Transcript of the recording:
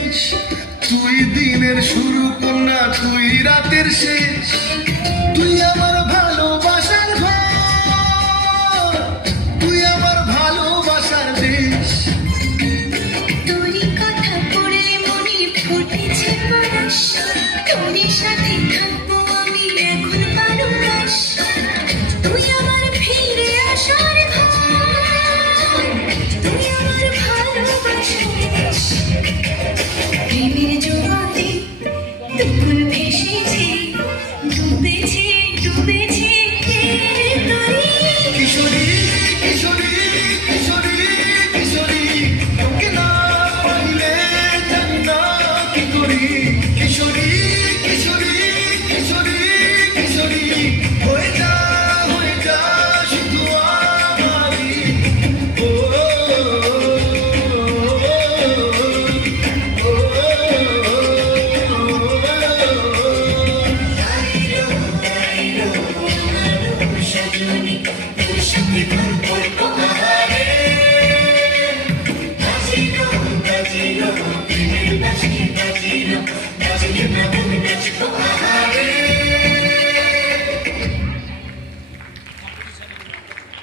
দেশ। তুই দিনের শুরু কন্যা, তুই রাতের শেষ। তুই আমার ভালোবাসার ঘর, তুই আমার ভালোবাসার দেশ। তোরই কথা পড়লে মনে ফুটেছে পরশ, তোরই সাথে থাকবো আমি এখন বারো মাস। তুই আমার ফিরে আসার ঘর, তুই আমার ভালোবাসার দেশ। প্রেমের জগতে দুপুর ভেসেছে, ডুবেছে ডুবেছে তোরই। কিশোরী কিশোরী কিশোরী কিশোরী, তোকে না পাইলে জানি না কি করি। কিশোরী কিশোরী কিশোরী কিশোরী, হয়ে যা শুধু আমারই। ও, সজনী তোর সাথে ঘুরবো পাহাড়ে, বাজিলো বাজিলো প্রেমের বাজি বাজিলো, বাজিলো না তুমি নাচবো।